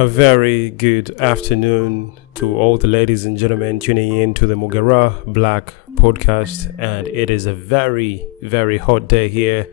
A very good afternoon to all the ladies and gentlemen tuning in to the Mugera Black podcast. And it is a very, very hot day here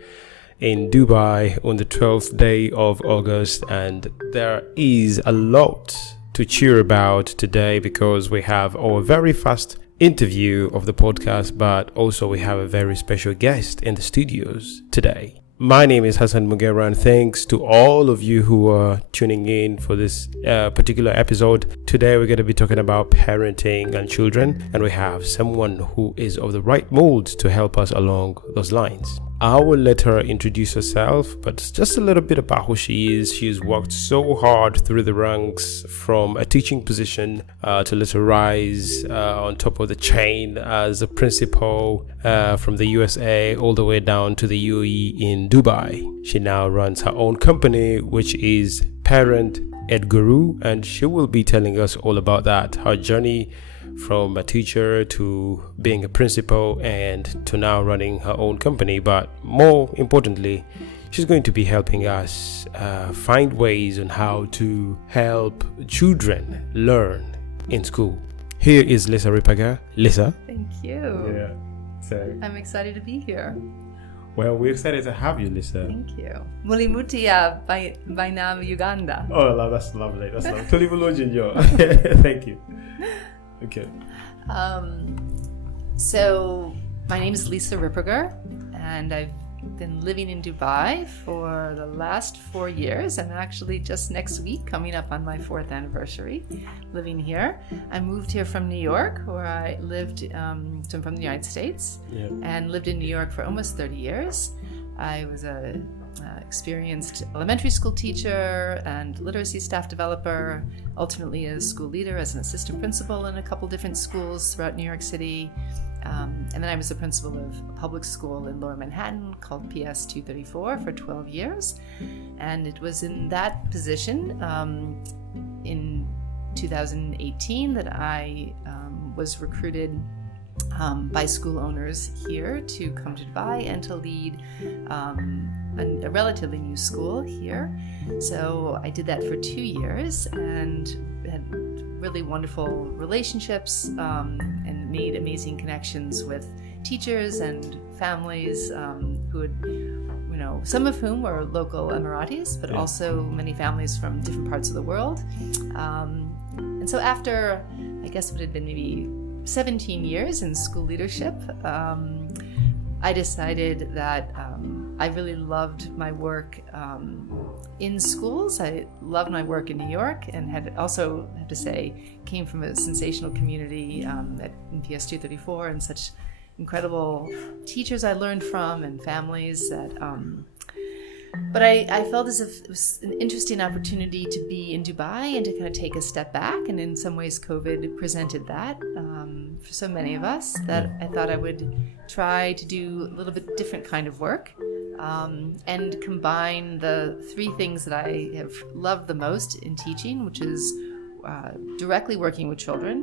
in Dubai on the 12th day of August. And there is a lot to cheer about today because we have our very first interview of the podcast, but also we have a very special guest in the studios today. My name is Hassan Mugera, and thanks to all of you who are tuning in for this particular episode. Today we're going to be talking about parenting and children, and we have someone who is of the right mold to help us along those lines. I will let her introduce herself, but just a little bit about who she is. She's worked so hard through the ranks from a teaching position to let her rise on top of the chain as a principal from the USA all the way down to the UAE in Dubai. She now runs her own company, which is PARENT EDGURU, and she will be telling us all about that, her journey from a teacher to being a principal and to now running her own company. But more importantly, she's going to be helping us find ways on how to help children learn in school. Here is Lisa Ripperger. Lisa. Thank you. Yeah. So I'm excited to be here. Well, we're excited to have you, Lisa. Thank you. Mulimutia by Nam Uganda. Oh, that's lovely. That's lovely. Thank you. Okay. So my name is Lisa Ripperger, and I've been living in Dubai for the last 4 years. I'm actually just next week coming up on my 4th anniversary living here. I moved here from New York, where I lived, so I'm from the United States, and lived in New York for almost 30 years. I was a experienced elementary school teacher and literacy staff developer, ultimately a school leader as an assistant principal in a couple different schools throughout New York City. And then I was the principal of a public school in Lower Manhattan called PS 234 for 12 years. And it was in that position in 2018 that I was recruited by school owners here to come to Dubai and to lead a relatively new school here. So I did that for 2 years and had really wonderful relationships and made amazing connections with teachers and families who had, some of whom were local Emiratis, but also many families from different parts of the world. And so after, I guess what had been maybe 17 years in school leadership, I decided that I really loved my work in schools. I loved my work in New York, and had also, I have to say, came from a sensational community in PS 234 and such incredible teachers I learned from and families that but I felt as if it was an interesting opportunity to be in Dubai and to kind of take a step back. And in some ways, COVID presented that for so many of us, that I thought I would try to do a little bit different kind of work and combine the 3 things that I have loved the most in teaching, which is directly working with children,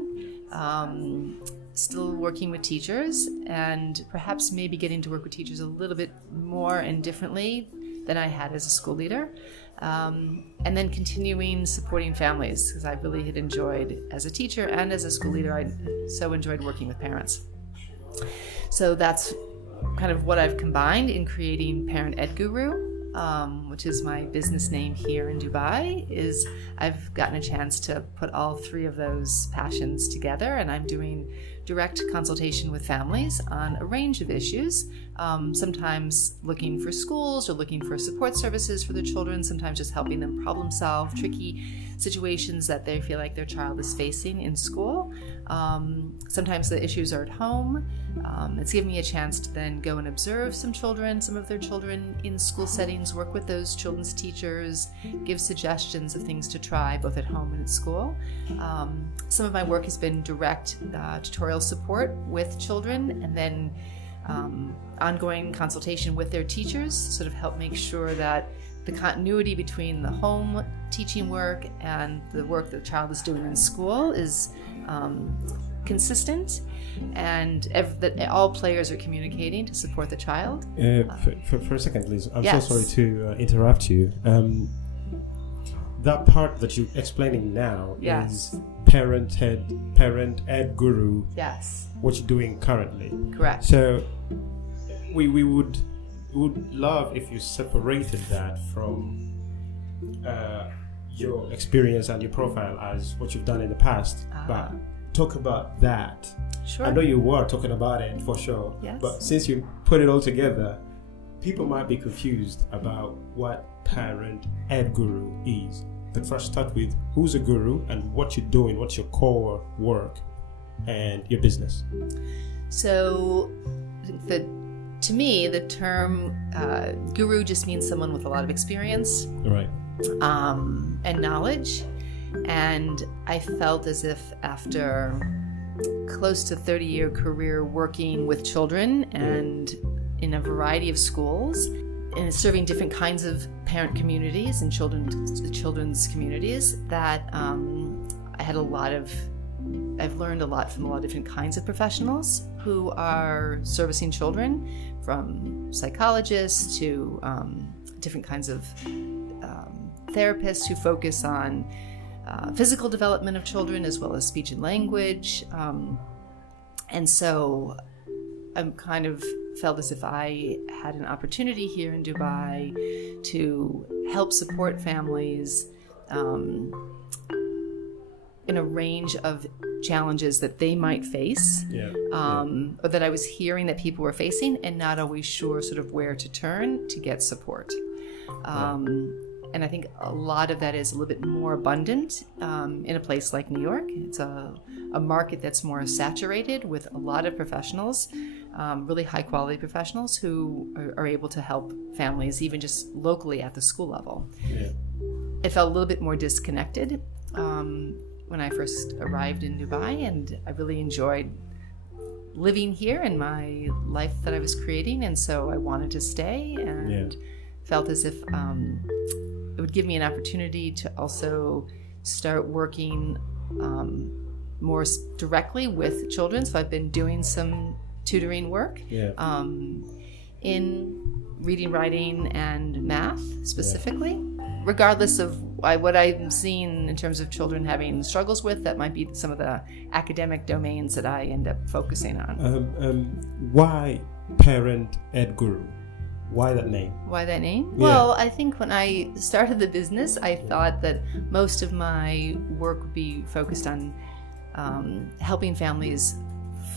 still working with teachers, and perhaps maybe getting to work with teachers a little bit more and differently than I had as a school leader, and then continuing supporting families, because I really had enjoyed, as a teacher and as a school leader, I so enjoyed working with parents. So that's kind of what I've combined in creating PARENT EDGURU, which is my business name here in Dubai. Is I've gotten a chance to put all 3 of those passions together, and I'm doing direct consultation with families on a range of issues, sometimes looking for schools or looking for support services for their children, sometimes just helping them problem solve tricky situations that they feel like their child is facing in school. Sometimes the issues are at home. It's given me a chance to then go and observe some of their children in school settings, work with those children's teachers, give suggestions of things to try both at home and at school. Some of my work has been direct tutorial support with children, and then ongoing consultation with their teachers, sort of help make sure that the continuity between the home teaching work and the work the child is doing in school is consistent, and that all players are communicating to support the child. For a second, please. I'm yes. so sorry to interrupt you. that part that you're explaining now Yes. is Parent Ed Guru, Yes. what you're doing currently. Correct. So we would love if you separated that from your experience and your profile as what you've done in the past. But talk about that. Sure. I know you were talking about it for sure. Yes. But since you put it all together, people might be confused about what Parent Ed Guru is. But first start with who's a guru and what you're doing, what's your core work and your business. So to me, the term guru just means someone with a lot of experience Right. And knowledge. And I felt as if after close to 30-year career working with children and in a variety of schools and serving different kinds of parent communities and children's communities, that I've learned a lot from a lot of different kinds of professionals who are servicing children, from psychologists to different kinds of therapists who focus on physical development of children as well as speech and language. And so I'm kind of felt as if I had an opportunity here in Dubai to help support families in a range of challenges that they might face, or that I was hearing that people were facing and not always sure sort of where to turn to get support. And I think a lot of that is a little bit more abundant in a place like New York. It's a market that's more saturated with a lot of professionals, really high quality professionals who are able to help families even just locally at the school level. Yeah. It felt a little bit more disconnected when I first arrived in Dubai, and I really enjoyed living here and my life that I was creating, and so I wanted to stay and felt as if it would give me an opportunity to also start working more directly with children. So I've been doing some tutoring work in reading, writing, and math specifically. Regardless of what I'm seeing in terms of children having struggles with, that might be some of the academic domains that I end up focusing on. Why Parent Ed Guru? Why that name? Why that name? Well, I think when I started the business, I thought that most of my work would be focused on helping families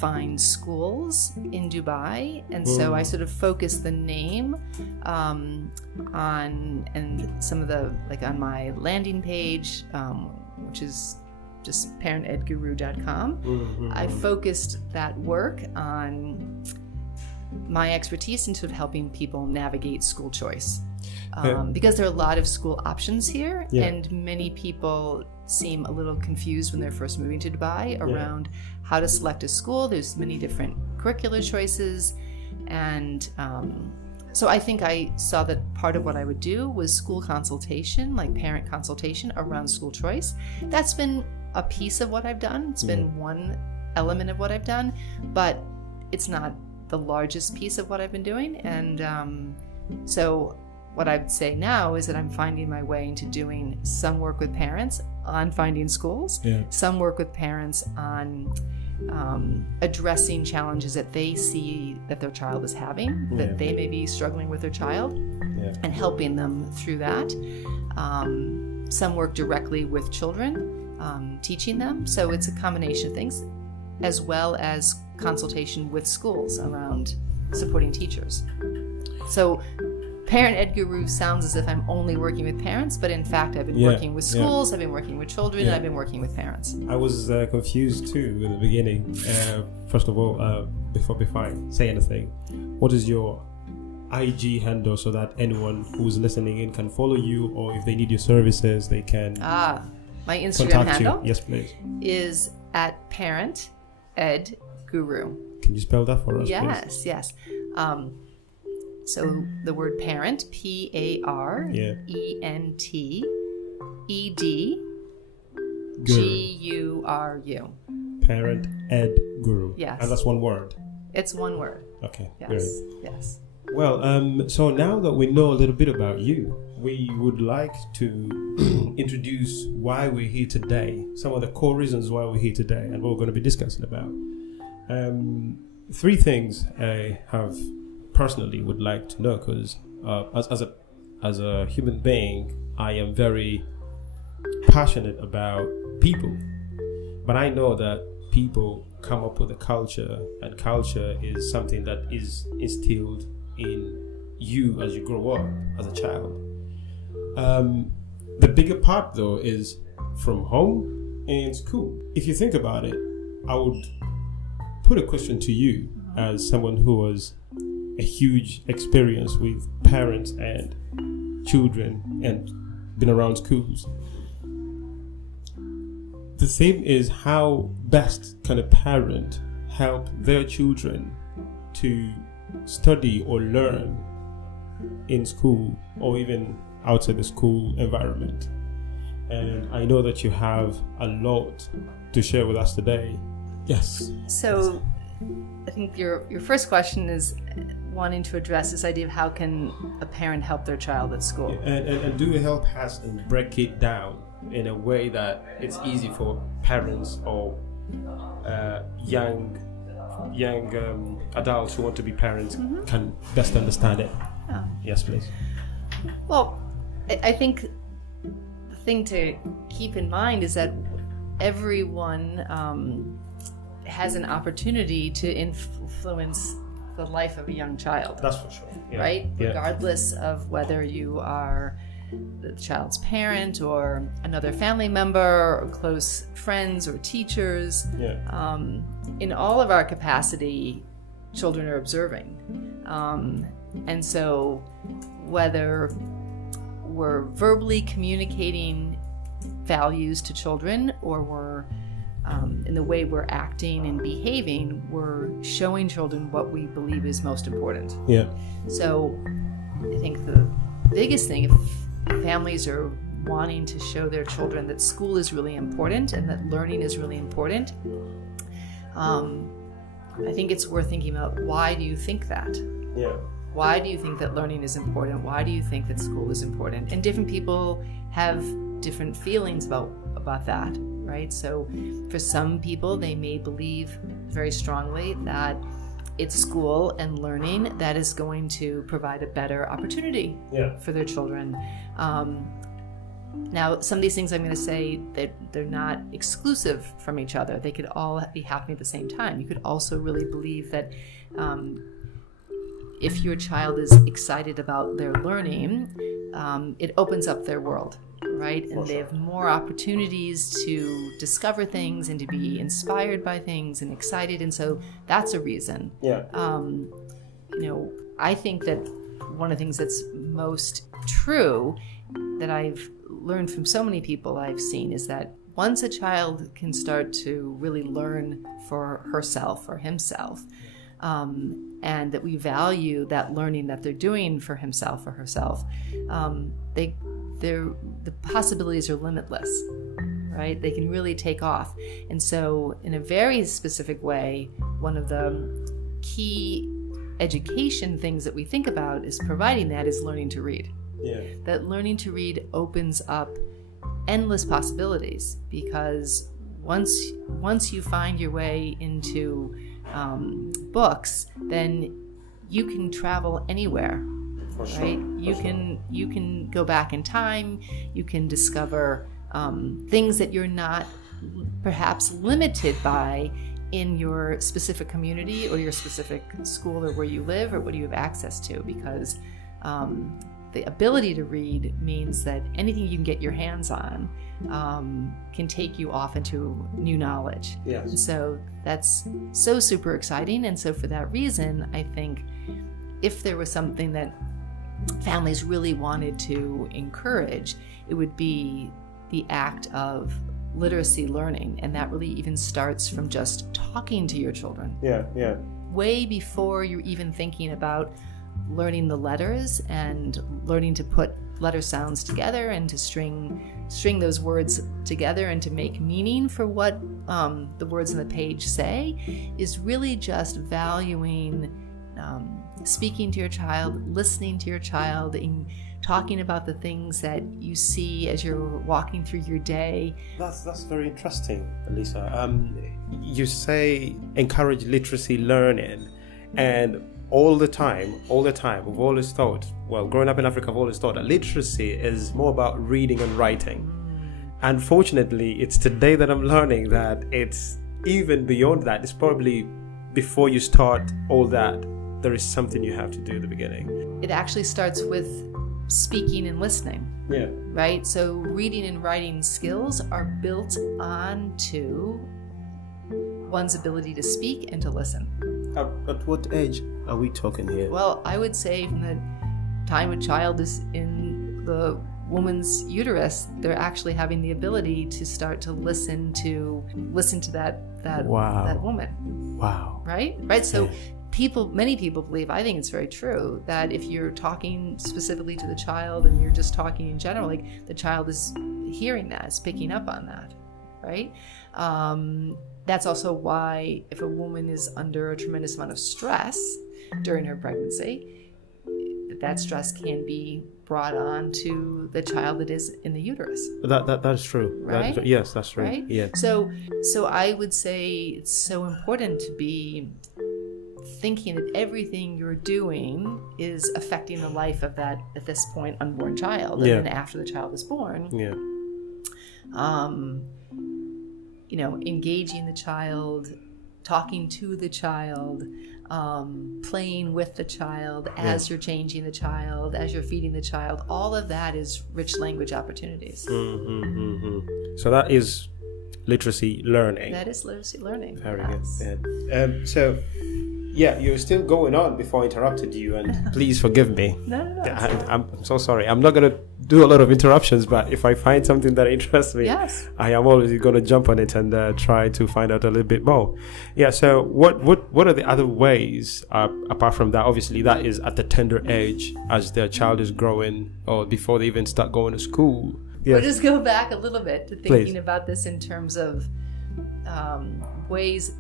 find schools in Dubai, and so I sort of focused the name on, and some of the, like on my landing page, which is just parentedguru.com, I focused that work on my expertise in sort of helping people navigate school choice. Because there are a lot of school options here, and many people seem a little confused when they're first moving to Dubai around how to select a school. There's many different curricular choices, and so I think I saw that part of what I would do was school consultation, like parent consultation around school choice. That's been a piece of what I've done. It's been one element of what I've done, but it's not the largest piece of what I've been doing. And so what I would say now is that I'm finding my way into doing some work with parents on finding schools, some work with parents on addressing challenges that they see that their child is having, that they may be struggling with their child, and helping them through that. Some work directly with children, teaching them. So it's a combination of things, as well as consultation with schools around supporting teachers. So Parent Ed Guru sounds as if I'm only working with parents, but in fact I've been working with schools, I've been working with children, and I've been working with parents. I was confused too in the beginning. First of all, before I say anything, what is your IG handle so that anyone who's listening in can follow you, or if they need your services, they can my Instagram contact handle you? Yes, please. Is at Parent Ed Guru. Can you spell that for us, please? Yes. So the word parent, PARENTEDGURU. Parent Ed Guru. Yes. And that's one word. It's one word. Okay. Yes. Great. Yes. Well, so now that we know a little bit about you, we would like to introduce why we're here today, some of the core reasons why we're here today, and what we're going to be discussing about. Three things I have personally would like to know, because as a human being, I am very passionate about people, but I know that people come up with a culture, and culture is something that is instilled in you as you grow up as a child. The bigger part though is from home and school. If you think about it, I would put a question to you as someone who has a huge experience with parents and children and been around schools. The thing is, how best can a parent help their children to study or learn in school or even outside the school environment? And I know that you have a lot to share with us today. Yes. So I think your first question is wanting to address this idea of how can a parent help their child at school. And do you help us and break it down in a way that it's easy for parents or young adults who want to be parents can best understand it? Yeah. Yes, please. Well, I think the thing to keep in mind is that everyone has an opportunity to influence the life of a young child. That's for sure. Yeah. Right? Yeah. Regardless of whether you are the child's parent or another family member or close friends or teachers. Yeah. In all of our capacity, children are observing. And so whether we're verbally communicating values to children or we're in the way we're acting and behaving, we're showing children what we believe is most important. Yeah. So I think the biggest thing, if families are wanting to show their children that school is really important and that learning is really important, I think it's worth thinking about, why do you think that? Yeah. Why do you think that learning is important? Why do you think that school is important? And different people have different feelings about that, right? So for some people, they may believe very strongly that it's school and learning that is going to provide a better opportunity for their children. Now, some of these things I'm going to say that they're not exclusive from each other. They could all be happening at the same time. You could also really believe that if your child is excited about their learning, it opens up their world, right? And they have more opportunities to discover things and to be inspired by things and excited. And so that's a reason. Yeah. I think that one of the things that's most true that I've learned from so many people I've seen is that once a child can start to really learn for herself or himself, and that we value that learning that they're doing for himself or herself, the possibilities are limitless, right? They can really take off. And so in a very specific way, one of the key education things that we think about is providing that is learning to read. Yeah. That learning to read opens up endless possibilities, because once you find your way into books, then you can travel anywhere. For sure. Right? You can go back in time. You can discover things that you're not perhaps limited by in your specific community or your specific school or where you live or what you have access to, because the ability to read means that anything you can get your hands on can take you off into new knowledge. Yes. And so that's so super exciting. And so for that reason, I think if there was something that families really wanted to encourage, it would be the act of literacy learning. And that really even starts from just talking to your children. Yeah, yeah. Way before you're even thinking about learning the letters and learning to put letter sounds together and to string those words together and to make meaning for what the words on the page say, is really just valuing speaking to your child, listening to your child, in talking about the things that you see as you're walking through your day. That's very interesting, Lisa. You say encourage literacy learning, and all the time, we've always thought, well, growing up in Africa, I've always thought that literacy is more about reading and writing. Unfortunately, it's today that I'm learning that it's even beyond that. It's probably before you start all that, there is something you have to do at the beginning. It actually starts with speaking and listening. Yeah. Right? So reading and writing skills are built onto one's ability to speak and to listen. At what age are we talking here? Well, I would say from the time a child is in the woman's uterus, they're actually having the ability to start to listen to that woman. Wow. Right? So many people believe, I think it's very true, that if you're talking specifically to the child and you're just talking in general, like the child is hearing that, is picking up on that, right? That's also why if a woman is under a tremendous amount of stress during her pregnancy, that stress can be brought on to the child that is in the uterus. That is true. Right? Yes, that's true. Right? Yeah. So I would say it's so important to be thinking that everything you're doing is affecting the life of that, at this point, unborn child. And then after the child is born, engaging the child, talking to the child, playing with the child as you're changing the child, as you're feeding the child, all of that is rich language opportunities. So that is literacy learning. That is literacy learning. Very good. So, you're still going on before I interrupted you, and please forgive me. No. I'm so sorry. I'm not going to do a lot of interruptions, but if I find something that interests me, I am always going to jump on it and try to find out a little bit more. Yeah, so what are the other ways, apart from that? Obviously, that is at the tender age, as their child is growing, or before they even start going to school. Yes. We'll just go back a little bit to thinking about this in terms of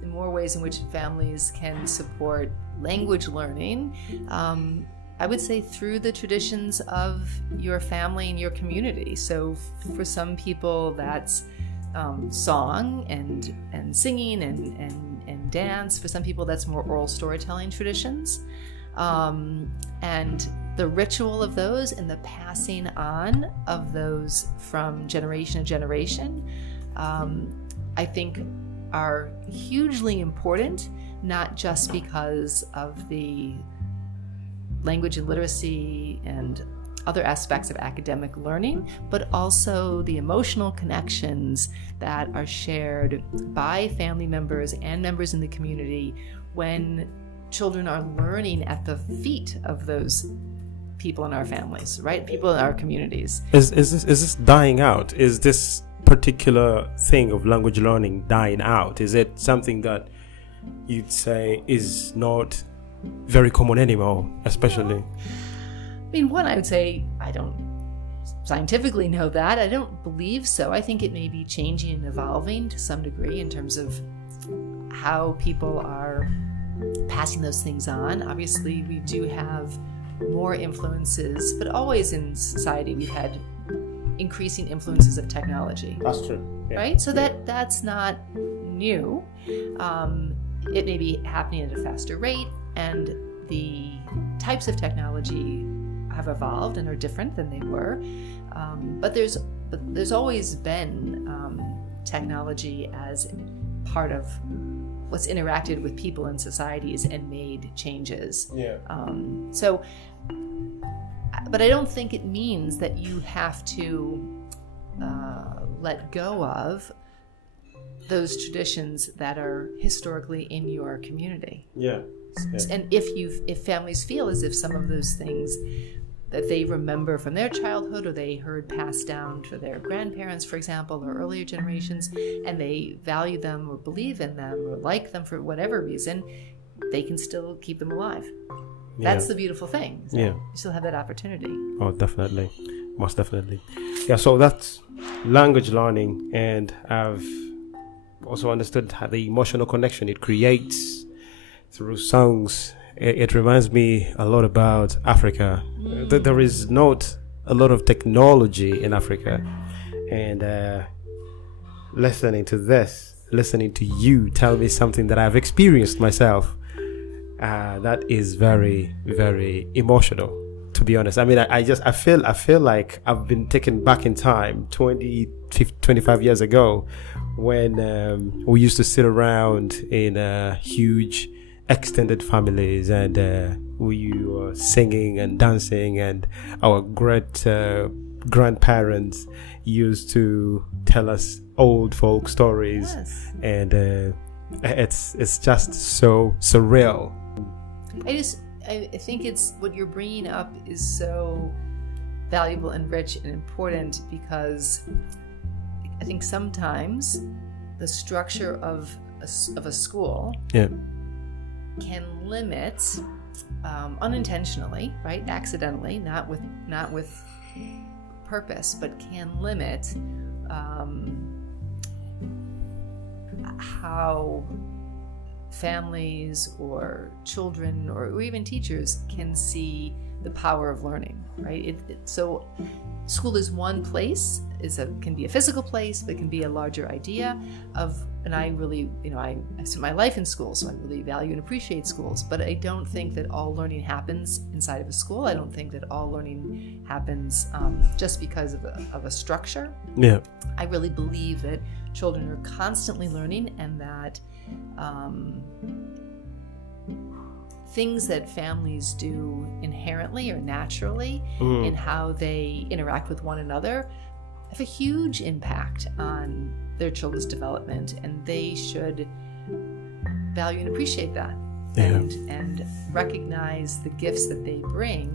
more ways in which families can support language learning. I would say through the traditions of your family and your community. So for some people, that's song and singing and dance. For some people, that's more oral storytelling traditions. And the ritual of those and the passing on of those from generation to generation, I think are hugely important, not just because of the language and literacy and other aspects of academic learning, but also the emotional connections that are shared by family members and members in the community when children are learning at the feet of those people in our families, right? People in our communities. Is this dying out? Is this particular thing of language learning dying out? Is it something that you'd say is not very common anymore, especially? I would say I don't scientifically know that. I don't believe so. I think it may be changing and evolving to some degree in terms of how people are passing those things on. Obviously, we do have more influences, but always in society we've had increasing influences of technology. That's true. Yeah. Right? So that's not new. It may be happening at a faster rate, and the types of technology have evolved and are different than they were. But there's always been technology as part of what's interacted with people in societies and made changes. Yeah. But I don't think it means that you have to let go of those traditions that are historically in your community. Yeah. And if families feel as if some of those things that they remember from their childhood or they heard passed down to their grandparents, for example, or earlier generations, and they value them or believe in them or like them for whatever reason, they can still keep them alive. Yeah. That's the beautiful thing. So you still have that opportunity. Oh, definitely. Most definitely. Yeah, so that's language learning, and I've also understood how the emotional connection it creates through songs it reminds me a lot about Africa. There is not a lot of technology in Africa, and listening to you tell me something that I've experienced myself, that is very, very emotional, to be honest. I mean, I feel like I've been taken back in time 25 years ago, when we used to sit around in huge extended families, and we were singing and dancing, and our great grandparents used to tell us old folk stories. Yes. And it's just so surreal. I think it's what you're bringing up is so valuable and rich and important, because I think sometimes the structure of a school can limit, unintentionally, right, accidentally, not with purpose, but can limit how families or children or even teachers can see the power of learning, right? So school is one place, can be a physical place, but can be a larger idea of, and I really, I spent my life in school, so I really value and appreciate schools, but I don't think that all learning happens inside of a school. I don't think that all learning happens just because of a structure. Yeah. I really believe that children are constantly learning, and that things that families do inherently or naturally in how they interact with one another have a huge impact on their children's development, and they should value and appreciate that, and recognize the gifts that they bring,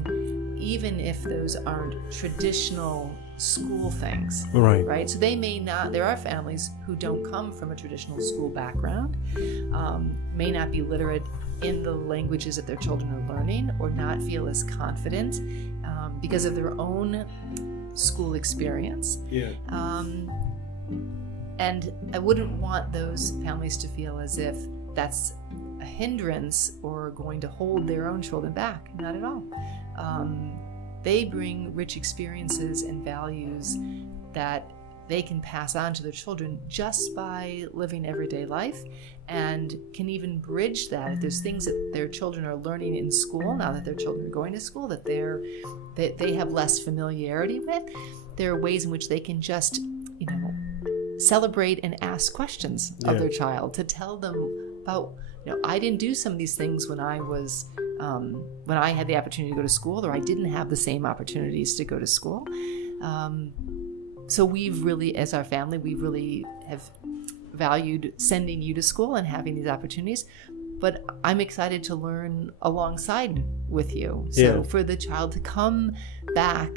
even if those aren't traditional school things. Right. So they may not, there are families who don't come from a traditional school background, may not be literate in the languages that their children are learning, or not feel as confident because of their own school experience. And I wouldn't want those families to feel as if that's a hindrance or going to hold their own children back. Not at all. They bring rich experiences and values that they can pass on to their children just by living everyday life, and can even bridge that. If there's things that their children are learning in school, now that their children are going to school, that they have less familiarity with, there are ways in which they can just, celebrate and ask questions of their child, to tell them about, I didn't do some of these things when I was when I had the opportunity to go to school, or I didn't have the same opportunities to go to school. So we've really, as our family, we really have valued sending you to school and having these opportunities. But I'm excited to learn alongside with you. So for the child to come back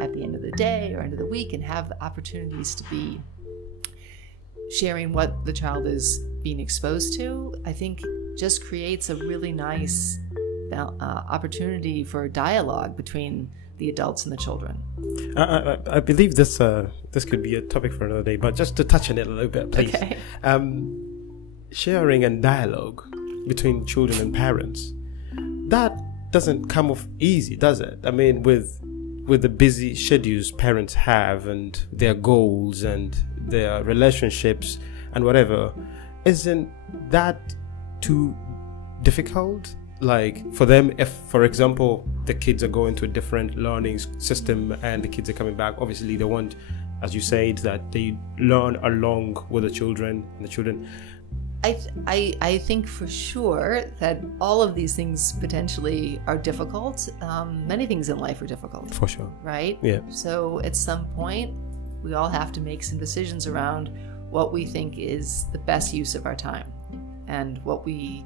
at the end of the day or end of the week and have the opportunities to be sharing what the child is being exposed to, I think just creates a really nice opportunity for dialogue between the adults and the children. I believe this could be a topic for another day, but just to touch on it a little bit, please. Okay. Sharing and dialogue between children and parents, that doesn't come off easy, does it? I mean, with the busy schedules parents have, and their goals and their relationships and whatever, isn't that too difficult? Like for them, if, for example, the kids are going to a different learning system and the kids are coming back, obviously they want, as you said, that they learn along with the children, and the children. I think for sure that all of these things potentially are difficult. Many things in life are difficult. For sure. Right? Yeah. So at some point, we all have to make some decisions around what we think is the best use of our time, and what we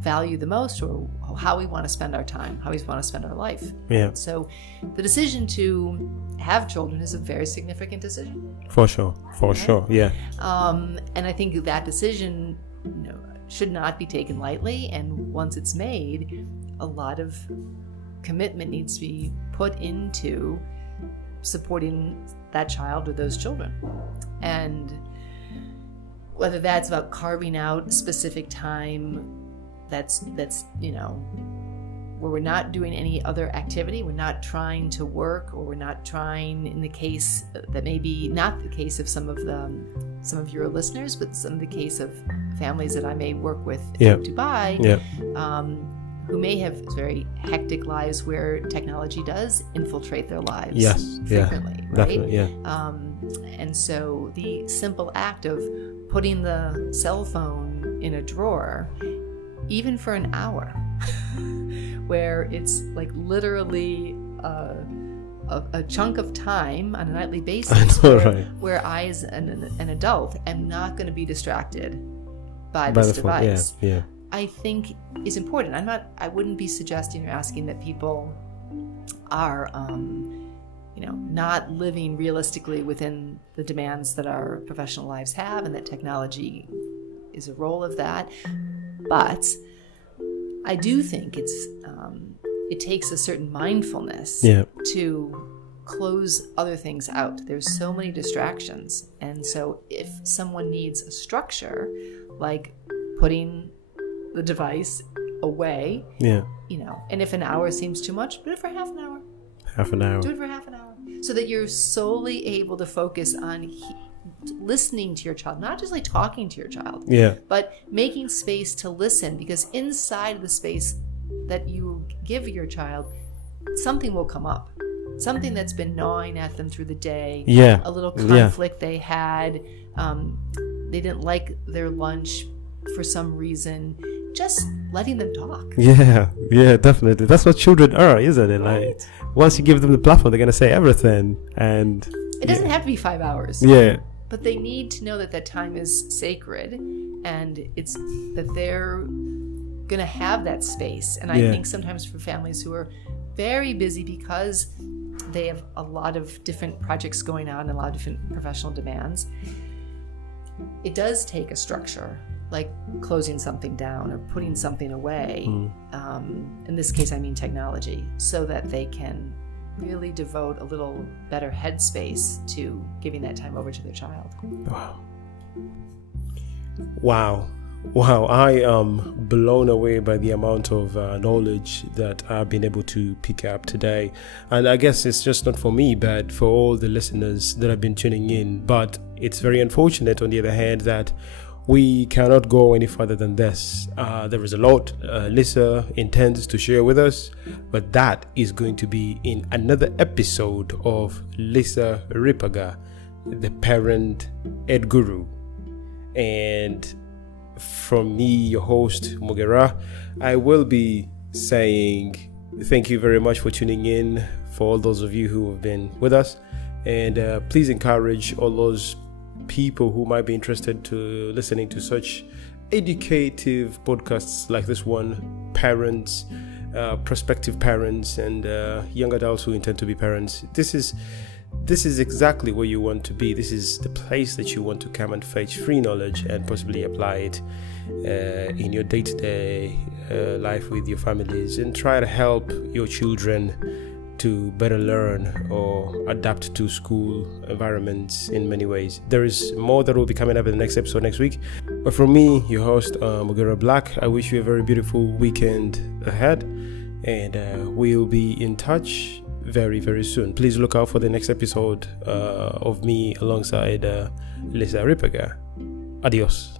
value the most, or how we want to spend our time, how we want to spend our life. Yeah. So the decision to have children is a very significant decision. For sure. For sure. Yeah. And I think that decision, should not be taken lightly. And once it's made, a lot of commitment needs to be put into supporting that child or those children. And whether that's about carving out specific time that's where we're not doing any other activity, we're not trying to work, or we're not trying, in the case that may be not the case of some of your listeners, but some of the case of families that I may work with in Dubai, who may have very hectic lives where technology does infiltrate their lives frequently, right? And so the simple act of putting the cell phone in a drawer, even for an hour, where it's like literally a chunk of time on a nightly basis, where I, as an adult, am not going to be distracted by this device. I think is important. I wouldn't be suggesting or asking that people are, not living realistically within the demands that our professional lives have, and that technology is a role of that. But I do think it takes a certain mindfulness to close other things out. There's so many distractions. And so if someone needs a structure, like putting the device away, and if an hour seems too much, do it for half an hour. Do it for half an hour. So that you're solely able to focus on listening to your child, not just like talking to your child, but making space to listen, because inside of the space that you give your child, something will come up, something that's been gnawing at them through the day, a little conflict they had, they didn't like their lunch for some reason. Just letting them talk. Definitely. That's what children are, isn't it? Like, once you give them the platform, they're going to say everything, and it doesn't have to be 5 hours. But they need to know that time is sacred, and it's that they're going to have that space. And I think sometimes for families who are very busy because they have a lot of different projects going on and a lot of different professional demands, it does take a structure, like closing something down or putting something away. In this case, I mean technology, so that they can really devote a little better headspace to giving that time over to their child. Wow. I am blown away by the amount of knowledge that I've been able to pick up today. And I guess it's just not for me, but for all the listeners that have been tuning in. But it's very unfortunate, on the other hand, that we cannot go any further than this. There is a lot Lisa intends to share with us, but that is going to be in another episode of Lisa Ripperger, the Parent EDGURU. And from me, your host, Mugera, I will be saying thank you very much for tuning in, for all those of you who have been with us. And please encourage all those people who might be interested to listening to such educative podcasts like this one, parents, prospective parents, and young adults who intend to be parents. This is exactly where you want to be. This is the place that you want to come and fetch free knowledge and possibly apply it in your day-to-day life with your families, and try to help your children to better learn or adapt to school environments in many ways. There is more that will be coming up in the next episode next week. But from me, your host, Mugera Black, I wish you a very beautiful weekend ahead, and we'll be in touch very, very soon. Please look out for the next episode of me alongside Lisa Ripperger. Adios.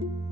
you.